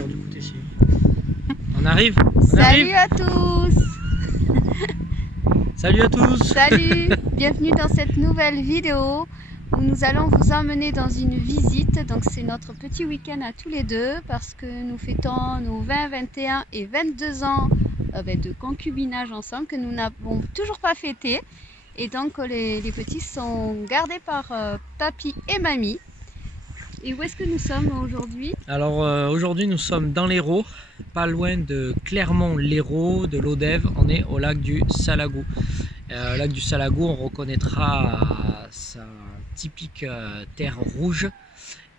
voiture du côté Sylvie. On arrive. Salut à tous. Salut à tous. Salut. Bienvenue dans cette nouvelle vidéo où nous allons vous emmener dans une visite. Donc c'est notre petit week-end à tous les deux parce que nous fêtons nos 20, 21 et 22 ans de concubinage ensemble que nous n'avons toujours pas fêté. Et donc les petits sont gardés par papy et mamie. Et où est-ce que nous sommes aujourd'hui? Alors aujourd'hui nous sommes dans l'Hérault, pas loin de Clermont-Lérault, de l'Odève. On est au lac du Salagou. Au lac du Salagou, on reconnaîtra sa typique terre rouge.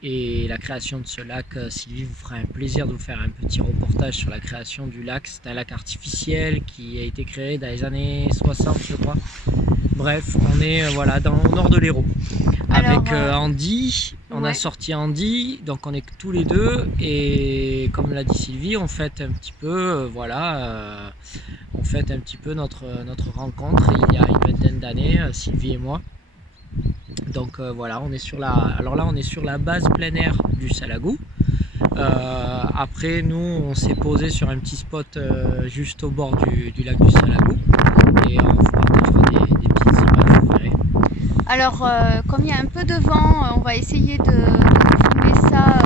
Et la création de ce lac, Sylvie vous fera un plaisir de vous faire un petit reportage sur la création du lac. C'est un lac artificiel qui a été créé dans les années 60 je crois. Bref, on est voilà, au nord de l'Hérault. Avec Andy, on a sorti Andy, donc on est tous les deux. Et comme l'a dit Sylvie, on fête un petit peu, on fête un petit peu notre rencontre il y a une vingtaine d'années, Sylvie et moi. Donc voilà, on est sur la base plein air du Salagou. Après nous on s'est posé sur un petit spot juste au bord du lac du Salagou et on vous partagera des petites images, vous verrez. Alors comme il y a un peu de vent, on va essayer de filmer ça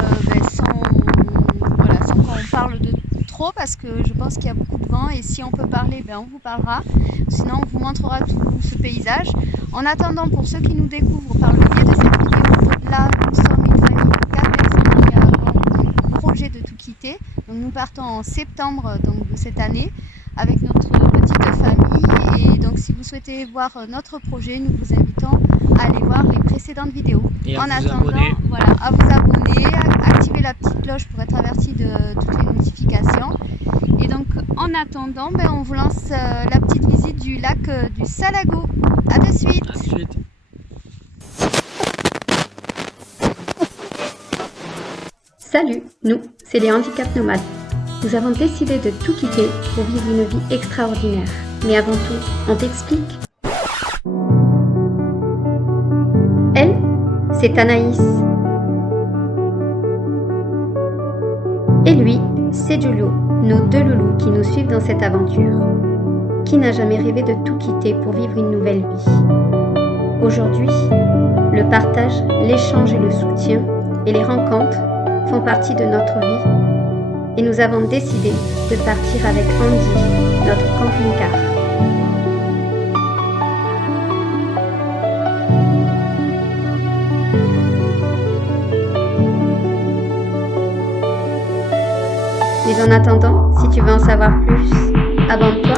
sans qu'on parle de trop parce que je pense qu'il y a beaucoup de vent et si on peut parler, on vous parlera. Sinon on vous montrera tout ce paysage. En attendant, pour ceux qui nous découvrent par le biais de cette vidéo, là nous sommes une famille de 4 personnes qui avons un projet de tout quitter. Donc nous partons en septembre de cette année avec notre petite famille et donc si vous souhaitez voir notre projet, nous vous invitons à aller voir les précédentes vidéos. Et en attendant, voilà, à vous abonner, à activer la petite cloche pour être averti de toutes les notifications. Et donc en attendant, on vous lance la petite visite du lac du Salagou. A de suite. À de suite. Salut, nous, c'est les Handicap Nomades. Nous avons décidé de tout quitter pour vivre une vie extraordinaire. Mais avant tout, on t'explique. Elle, c'est Anaïs. Et lui, c'est Julio, nos deux loulous qui nous suivent dans cette aventure. Qui n'a jamais rêvé de tout quitter pour vivre une nouvelle vie? Aujourd'hui, le partage, l'échange et le soutien et les rencontres font partie de notre vie et nous avons décidé de partir avec Andy, notre camping-car. Mais en attendant, si tu veux en savoir plus, abonne-toi.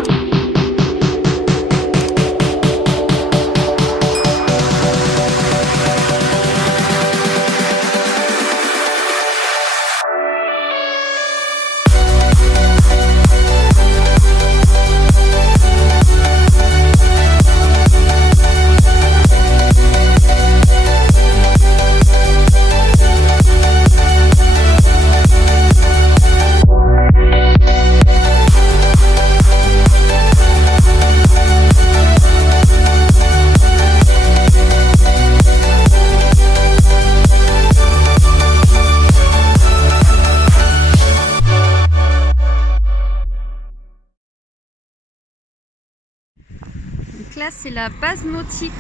Donc là c'est la base nautique.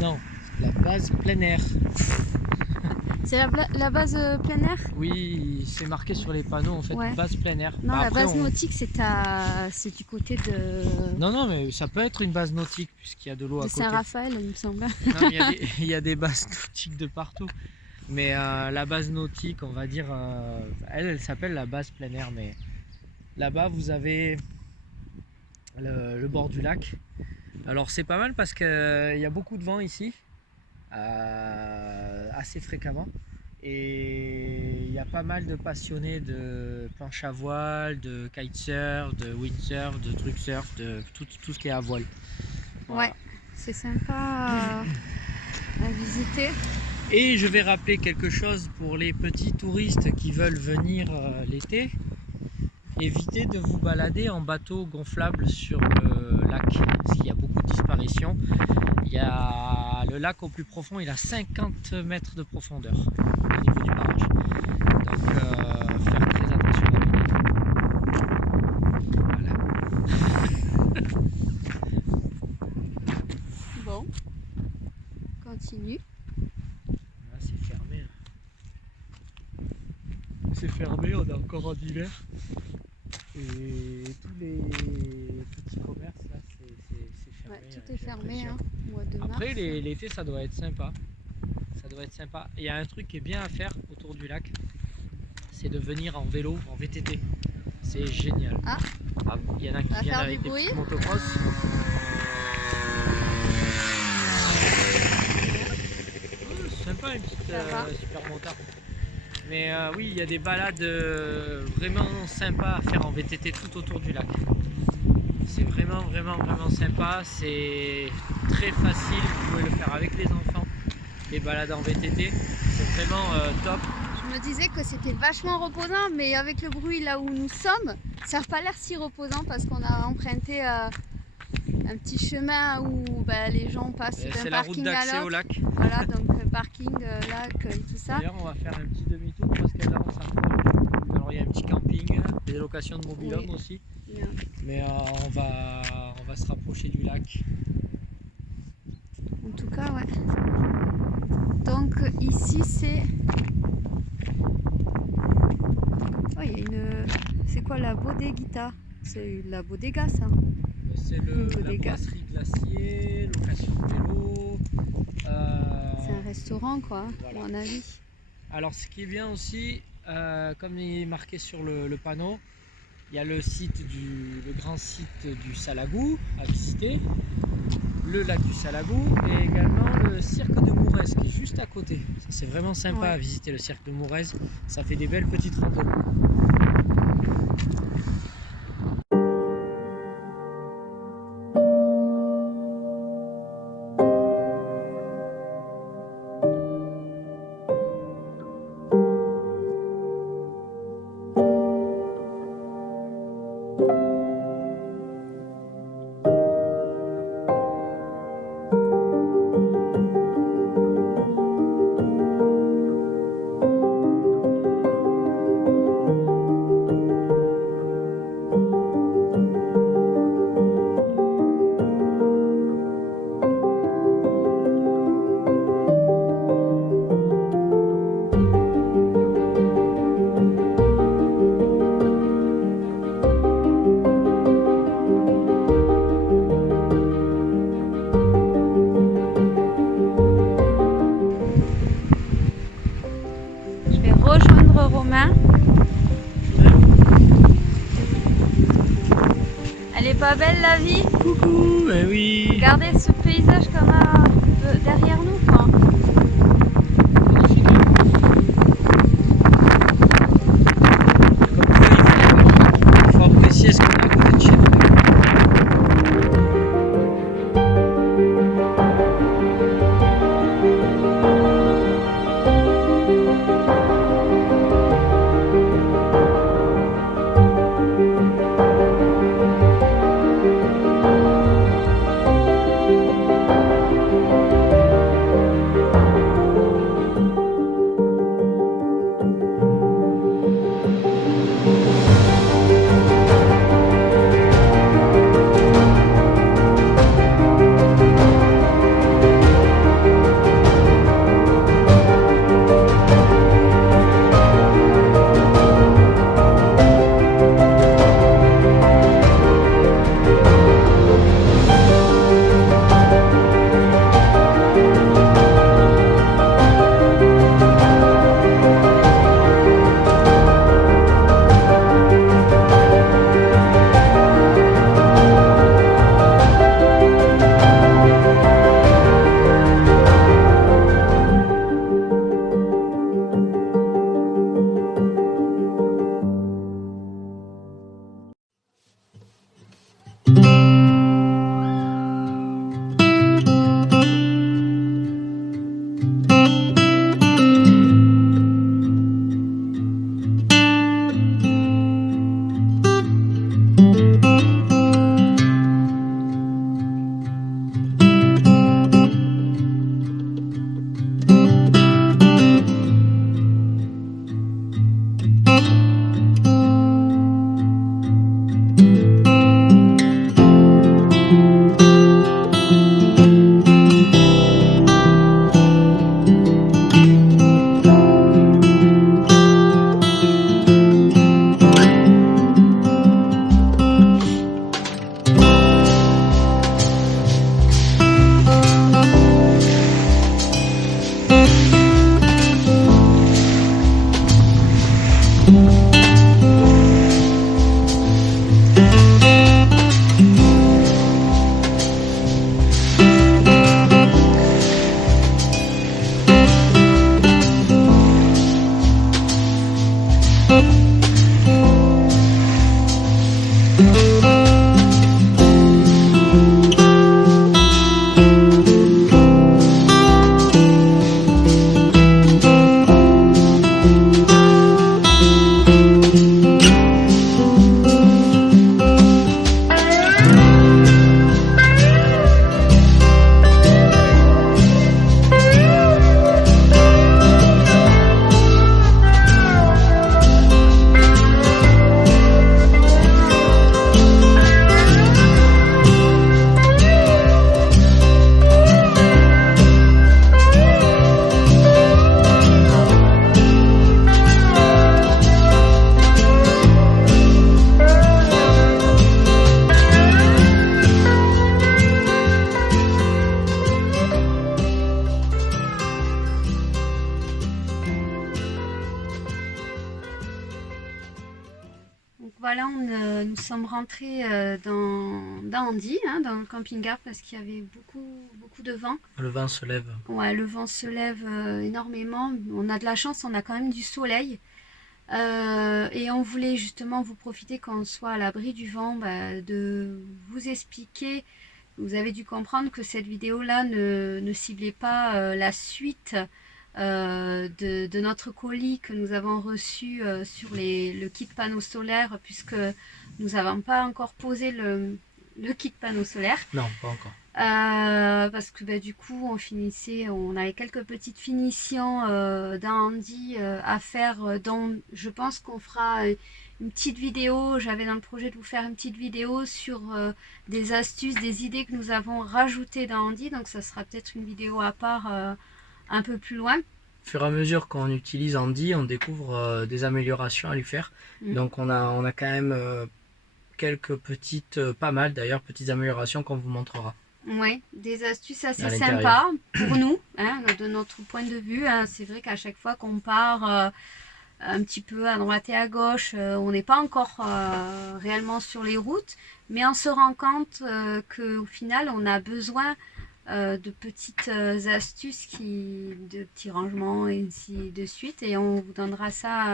Non, la base plein air. C'est la base plein air? Oui, c'est marqué sur les panneaux en fait, Ouais. Base plein air. Non, la base nautique c'est du côté de... Non, mais ça peut être une base nautique puisqu'il y a de l'eau à côté. Saint-Raphaël, il me semble. Non, il y a des bases nautiques de partout. Mais la base nautique, on va dire, elle s'appelle la base plein air. Mais là-bas, vous avez le bord du lac. Alors c'est pas mal parce qu'il y a beaucoup de vent ici, assez fréquemment. Et il y a pas mal de passionnés de planche à voile, de kitesurf, de windsurf, de truck surf, de tout ce qui est à voile. Voilà. Ouais, c'est sympa à visiter. Et je vais rappeler quelque chose pour les petits touristes qui veulent venir l'été. Évitez de vous balader en bateau gonflable sur le lac, parce qu'il y a beaucoup de disparitions. Il y a le lac au plus profond, il a 50 mètres de profondeur au niveau du barrage. Donc c'est fermé, on est encore en hiver. Et tous les petits commerces là, c'est fermé. Ouais, tout j'ai est fermé, l'impression. hein, au mois de mars. Après l'été ça doit être sympa. Ça doit être sympa. Il y a un truc qui est bien à faire autour du lac, c'est de venir en vélo, en VTT. C'est génial. Ah. Hop, il y en a qui Ça va viennent faire avec du des bruit. petits motocross. C'est sympa une petite Ça va. super motard. Mais oui, il y a des balades vraiment sympas à faire en VTT tout autour du lac. C'est vraiment sympa. C'est très facile. Vous pouvez le faire avec les enfants. Les balades en VTT, c'est vraiment top. Je me disais que c'était vachement reposant, mais avec le bruit là où nous sommes, ça n'a pas l'air si reposant parce qu'on a emprunté un petit chemin où les gens passent C'est d'un la route parking d'accès à au l'autre. lac. Voilà, donc parking, lac et tout ça. D'ailleurs, on va faire un petit demi-tour parce que là, on s'approche. Alors, il y a un petit camping, des locations de mobil-home Oui. aussi. Bien. Mais on va se rapprocher du lac. En tout cas, ouais. Donc ici c'est... Oh, il y a une... C'est quoi la bodeguita? C'est la bodega ça. C'est la bodega. brasserie glacier, location de vélo. C'est un restaurant quoi, Voilà. à mon avis. Alors ce qui est bien aussi, comme il est marqué sur le panneau, il y a le grand site du Salagou à visiter, le lac du Salagou et également le cirque de Mourez qui est juste à côté. Ça, c'est vraiment sympa Ouais. à visiter le cirque de Mourez, ça fait des belles petites randonnées. Je vais rejoindre Romain. Elle est pas belle la vie? Coucou, ben oui. Regardez ce paysage qu'on a derrière nous quoi. Il faut apprécier ce qu'on a à côté de chez nous. Voilà, nous sommes rentrés dans Andy, hein, dans le camping-car, parce qu'il y avait beaucoup de vent. Le vent se lève. Ouais, le vent se lève énormément. On a de la chance, on a quand même du soleil. Et on voulait justement vous profiter quand on soit à l'abri du vent, de vous expliquer. Vous avez dû comprendre que cette vidéo-là ne ciblait pas la suite de notre colis que nous avons reçu sur le kit panneau solaire, puisque nous n'avons pas encore posé le kit panneau solaire. Non, pas encore. Parce que du coup on avait quelques petites finitions dans Andy à faire, dont je pense qu'on fera une petite vidéo. J'avais dans le projet de vous faire une petite vidéo sur des astuces, des idées que nous avons rajoutées dans Andy, donc ça sera peut-être une vidéo à part un peu plus loin. Au fur et à mesure qu'on utilise Andy, on découvre des améliorations à lui faire. Donc on a quand même quelques petites, pas mal d'ailleurs, petites améliorations qu'on vous montrera. Oui, des astuces assez sympas pour nous, hein, de notre point de vue. Hein. C'est vrai qu'à chaque fois qu'on part un petit peu à droite et à gauche, on n'est pas encore réellement sur les routes, mais on se rend compte qu'au final, on a besoin de petites astuces, de petits rangements et ainsi de suite. Et on vous donnera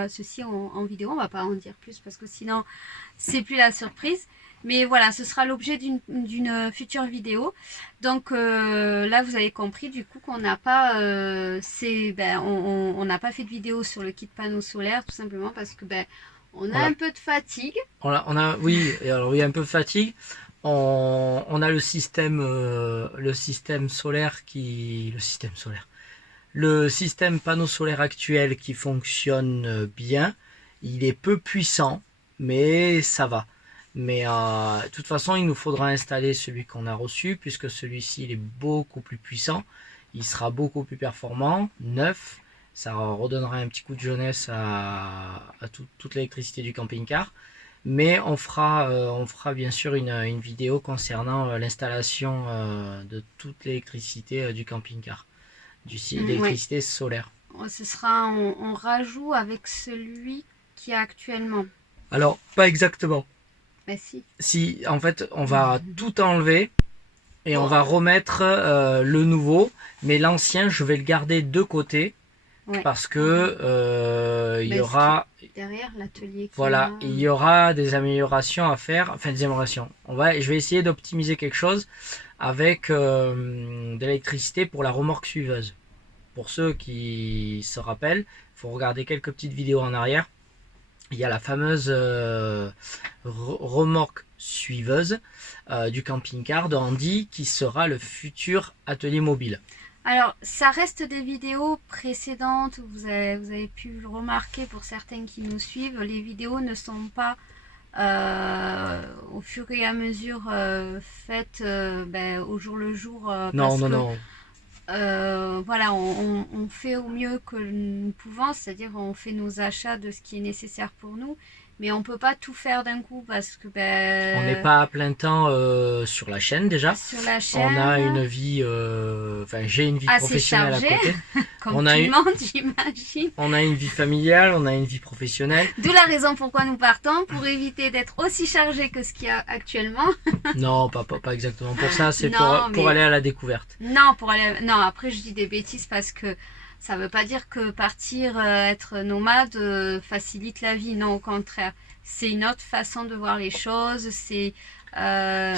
ceci en vidéo. On va pas en dire plus parce que sinon, c'est plus la surprise. Mais voilà, ce sera l'objet d'une future vidéo. Donc là, vous avez compris du coup qu'on n'a pas, on n'a pas fait de vidéo sur le kit panneau solaire, tout simplement parce que on a un peu de fatigue. Oui, alors il y a un peu de fatigue. On a le système solaire le système panneau solaire actuel qui fonctionne bien. Il est peu puissant, mais ça va. Mais de toute façon, il nous faudra installer celui qu'on a reçu, puisque celui-ci il est beaucoup plus puissant, il sera beaucoup plus performant, neuf, ça redonnera un petit coup de jeunesse à toute l'électricité du camping-car. Mais on fera bien sûr une vidéo concernant l'installation de toute l'électricité du camping-car, l'électricité solaire. Ce sera on rajoute avec celui qui est actuellement. Alors, pas exactement. Si, en fait, on va tout enlever et on va remettre le nouveau, mais l'ancien, je vais le garder de côté parce que il y aura derrière l'atelier. Voilà, il y aura des améliorations à faire, enfin des améliorations. Je vais essayer d'optimiser quelque chose avec de l'électricité pour la remorque suiveuse. Pour ceux qui se rappellent, il faut regarder quelques petites vidéos en arrière. Il y a la fameuse remorque suiveuse du camping-car de Andy qui sera le futur atelier mobile. Alors, ça reste des vidéos précédentes, vous avez pu le remarquer pour certains qui nous suivent, les vidéos ne sont pas au fur et à mesure faites au jour le jour. Non. Voilà, on fait au mieux que nous pouvons, c'est-à-dire on fait nos achats de ce qui est nécessaire pour nous, mais on peut pas tout faire d'un coup parce que on n'est pas à plein temps sur la chaîne déjà. Sur la chaîne, on a une vie, j'ai une vie professionnelle chargée, à côté. Comme tout le monde, j'imagine. On a une vie familiale, on a une vie professionnelle. D'où la raison pourquoi nous partons, pour éviter d'être aussi chargé que ce qu'il y a actuellement. Non, pas exactement pour ça, c'est pour aller à la découverte. Non, après je dis des bêtises parce que Ça ne veut pas dire que partir, être nomade, facilite la vie. Non, au contraire. C'est une autre façon de voir les choses. C'est un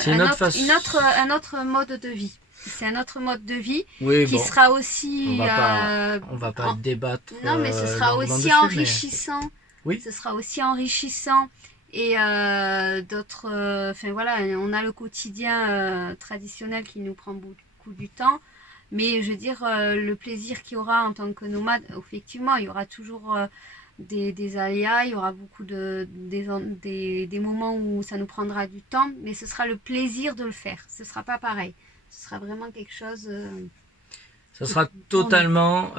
autre mode de vie. C'est un autre mode de vie Oui, qui bon, sera aussi... on va pas débattre non, mais ce sera longuement aussi dessus, enrichissant. mais... Oui. Ce sera aussi enrichissant. Et d'autres... Enfin voilà, on a le quotidien traditionnel qui nous prend beaucoup du temps. Mais je veux dire, le plaisir qu'il y aura en tant que nomade, effectivement, il y aura toujours des aléas, il y aura beaucoup des moments où ça nous prendra du temps, mais ce sera le plaisir de le faire. Ce sera pas pareil. Ce sera vraiment quelque chose... ça sera totalement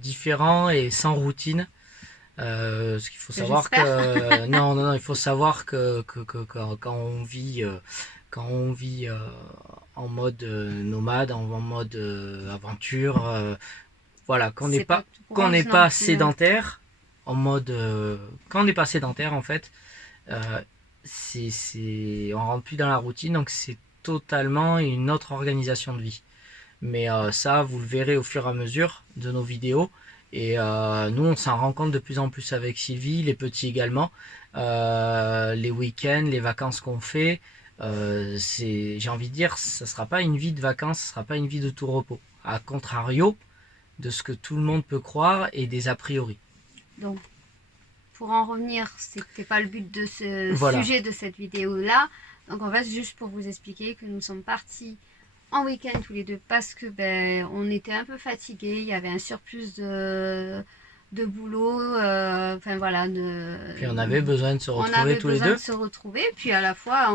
différent et sans routine. Ce qu'il faut savoir que non, il faut savoir que quand on vit en mode nomade, en mode aventure, voilà, qu'on n'est pas sédentaire, en mode quand on n'est pas sédentaire en fait, on rentre plus dans la routine, donc c'est totalement une autre organisation de vie. Mais ça, vous le verrez au fur et à mesure de nos vidéos. Et nous, on s'en rend compte de plus en plus avec Sylvie, les petits également. Les week-ends, les vacances qu'on fait, j'ai envie de dire, ça sera pas une vie de vacances, ça sera pas une vie de tout repos. À contrario de ce que tout le monde peut croire et des a priori. Donc, pour en revenir, c'était pas le but de ce Voilà. sujet de cette vidéo-là. Donc, en fait, juste pour vous expliquer que nous sommes partis en week-end tous les deux parce que on était un peu fatigués, il y avait un surplus de boulot, enfin voilà. Puis on avait besoin de se retrouver tous les deux. Puis à la fois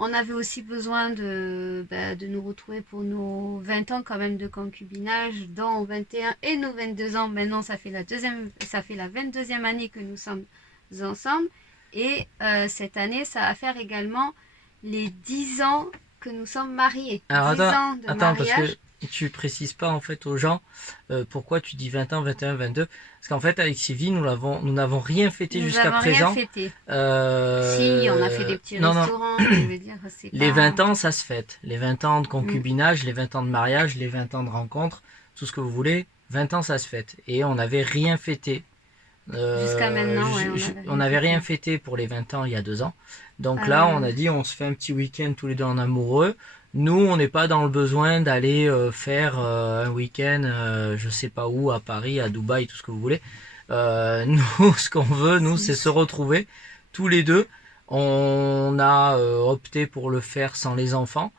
on avait aussi besoin de nous retrouver pour nos 20 ans quand même de concubinage, dont 21 et nos 22 ans. Maintenant ça fait la 22e année que nous sommes ensemble et cette année ça va faire également les 10 ans que nous sommes mariés. Alors 10 ans de attends, mariage. parce que tu précises pas en fait aux gens pourquoi tu dis 20 ans, 21, 22. Parce qu'en fait avec Sylvie, nous n'avons rien fêté jusqu'à présent. Rien fêté. Si, on a fait des petits restaurants, je veux dire, c'est les pas... 20 ans, ça se fête. Les 20 ans de concubinage, les 20 ans de mariage, les 20 ans de rencontre, tout ce que vous voulez, 20 ans, ça se fête. Et on n'avait rien fêté. Jusqu'à maintenant, on n'avait rien fêté pour les 20 ans il y a 2 ans. Donc là, on a dit, on se fait un petit week-end tous les deux en amoureux. Nous, on n'est pas dans le besoin d'aller faire un week-end, je sais pas où, à Paris, à Dubaï, tout ce que vous voulez. Nous, ce qu'on veut, nous, c'est se retrouver tous les deux. On a opté pour le faire sans les enfants.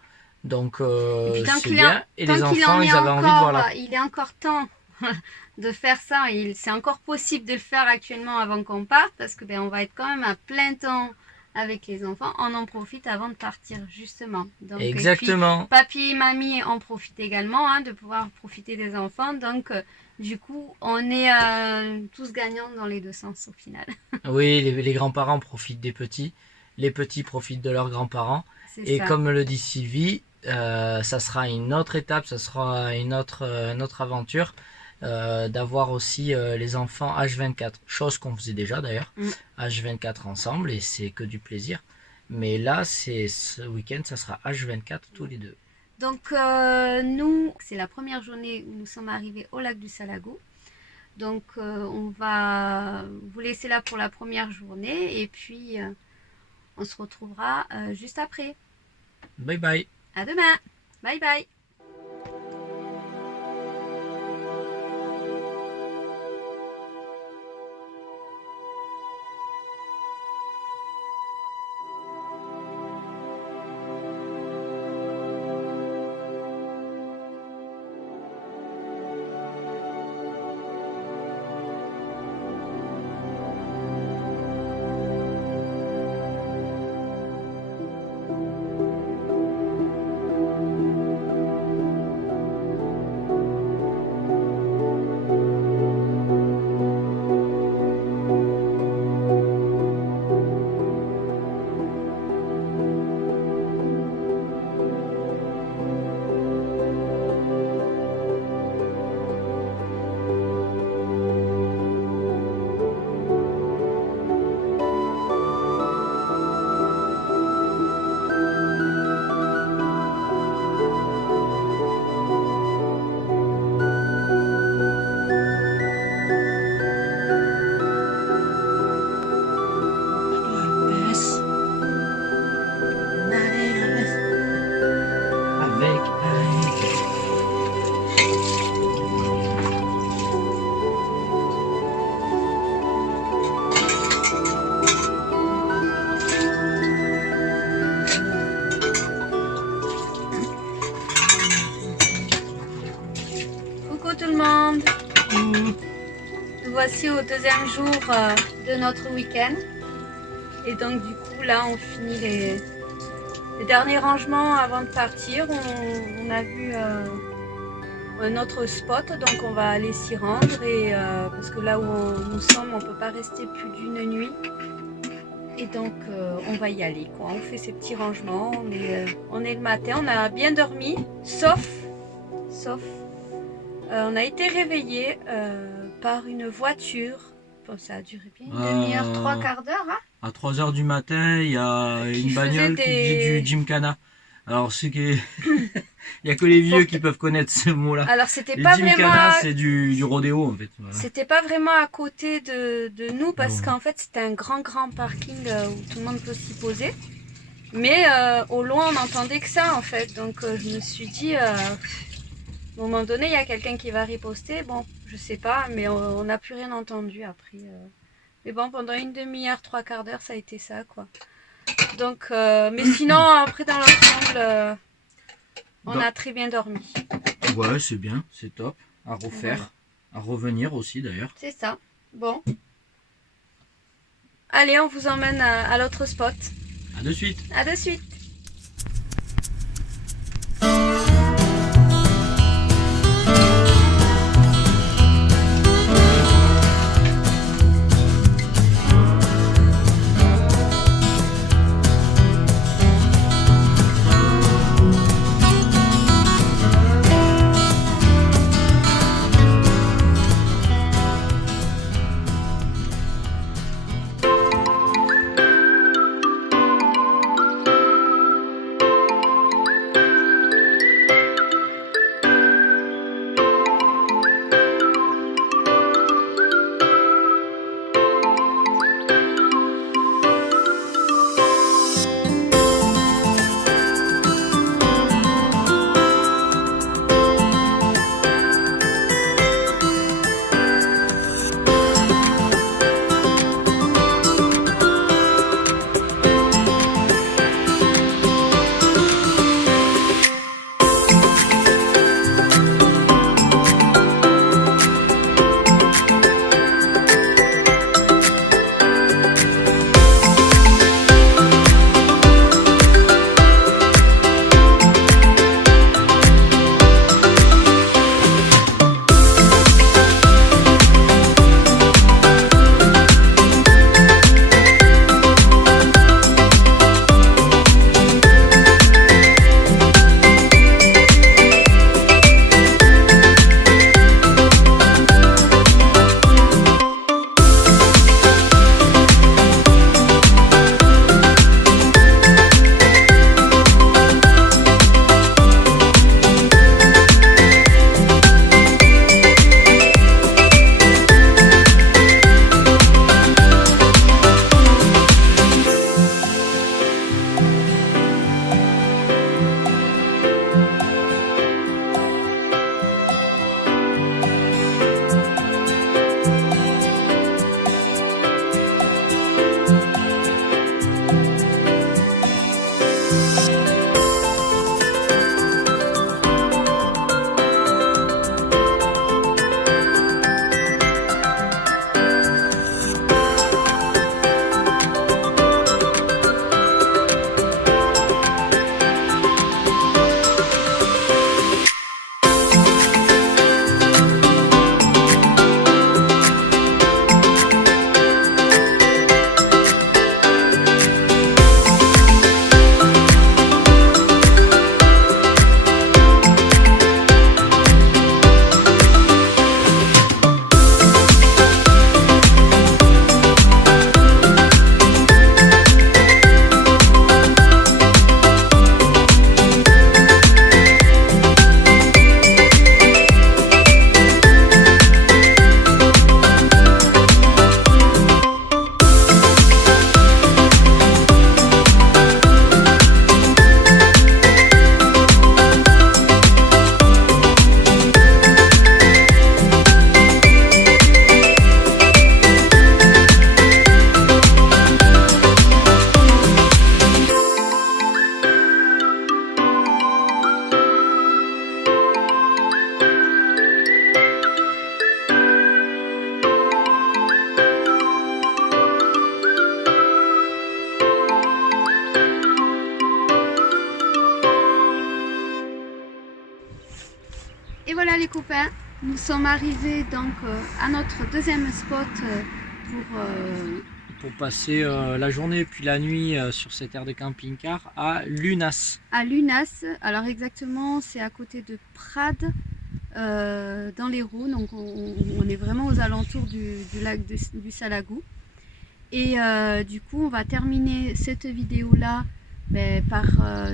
Donc, c'est bien. Et les enfants, ils avaient envie de voir là. Il est encore temps de faire ça. C'est encore possible de le faire actuellement avant qu'on parte parce que on va être quand même à plein temps avec les enfants. On en profite avant de partir justement. Donc, exactement. Et puis, papy et mamie en profitent également de pouvoir profiter des enfants. Donc du coup, on est tous gagnants dans les deux sens au final. Oui, les grands-parents profitent des petits. Les petits profitent de leurs grands-parents. Et ça. Comme le dit Sylvie, ça sera une autre étape, ça sera une autre aventure. D'avoir aussi les enfants H24, chose qu'on faisait déjà d'ailleurs, H24 ensemble, et c'est que du plaisir. Mais là, ce week-end, ça sera H24 tous les deux. Donc nous, c'est la première journée où nous sommes arrivés au lac du Salago. Donc on va vous laisser là pour la première journée, et puis on se retrouvera juste après. Bye bye. À demain. Bye bye. Nous voici au deuxième jour de notre week-end. Et donc du coup là on finit les derniers rangements avant de partir. On a vu notre spot, donc on va aller s'y rendre. Et, parce que là où nous sommes, on ne peut pas rester plus d'une nuit. Et donc on va y aller, quoi. On fait ces petits rangements, on est le matin, on a bien dormi, sauf on a été réveillé par une voiture. Bon, ça a duré bien une demi-heure, 3/4 d'heure. Hein, à 3 h du matin, il y a une bagnole qui dit du Gymkhana. Alors il n'y a que les vieux qui peuvent connaître ce mot-là. Alors c'était pas vraiment... Gymkhana, c'est du rodéo en fait. Voilà. C'était pas vraiment à côté de nous parce qu'en fait c'était un grand parking où tout le monde peut s'y poser. Mais au loin on n'entendait que ça en fait. Donc je me suis dit... à un moment donné, il y a quelqu'un qui va riposter. Bon, je sais pas, mais on n'a plus rien entendu après. Mais bon, pendant une demi-heure, 3/4 d'heure, ça a été ça, quoi. Donc, mais sinon, après, dans l'ensemble, on a très bien dormi. Ouais, c'est bien, c'est top. À refaire, à revenir aussi d'ailleurs. C'est ça. Bon. Allez, on vous emmène à l'autre spot. À de suite. À de suite. copains, nous sommes arrivés donc à notre deuxième spot pour passer la journée puis la nuit sur cette aire de camping-car à Lunas. À Lunas, alors exactement c'est à côté de Prades, dans l'Hérault, donc on est vraiment aux alentours du lac du Salagou. Et du coup on va terminer cette vidéo là par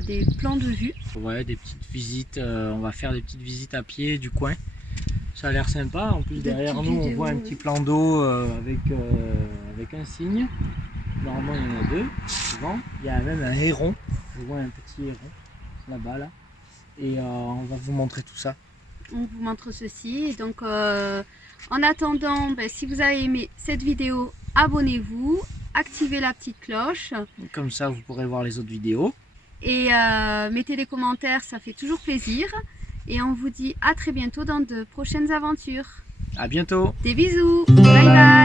des plans de vue. Ouais, des petites visites, on va faire des petites visites à pied du coin. Ça a l'air sympa, en plus derrière nous on voit un petit plan d'eau avec un cygne. Normalement il y en a deux, souvent. Il y a même un héron, je vois un petit héron là-bas là. Et on va vous montrer tout ça. On vous montre ceci. Et donc en attendant, si vous avez aimé cette vidéo, abonnez-vous, activez la petite cloche. Comme ça vous pourrez voir les autres vidéos. Et mettez des commentaires, ça fait toujours plaisir. Et on vous dit à très bientôt dans de prochaines aventures. À bientôt. Des bisous. Bye bye.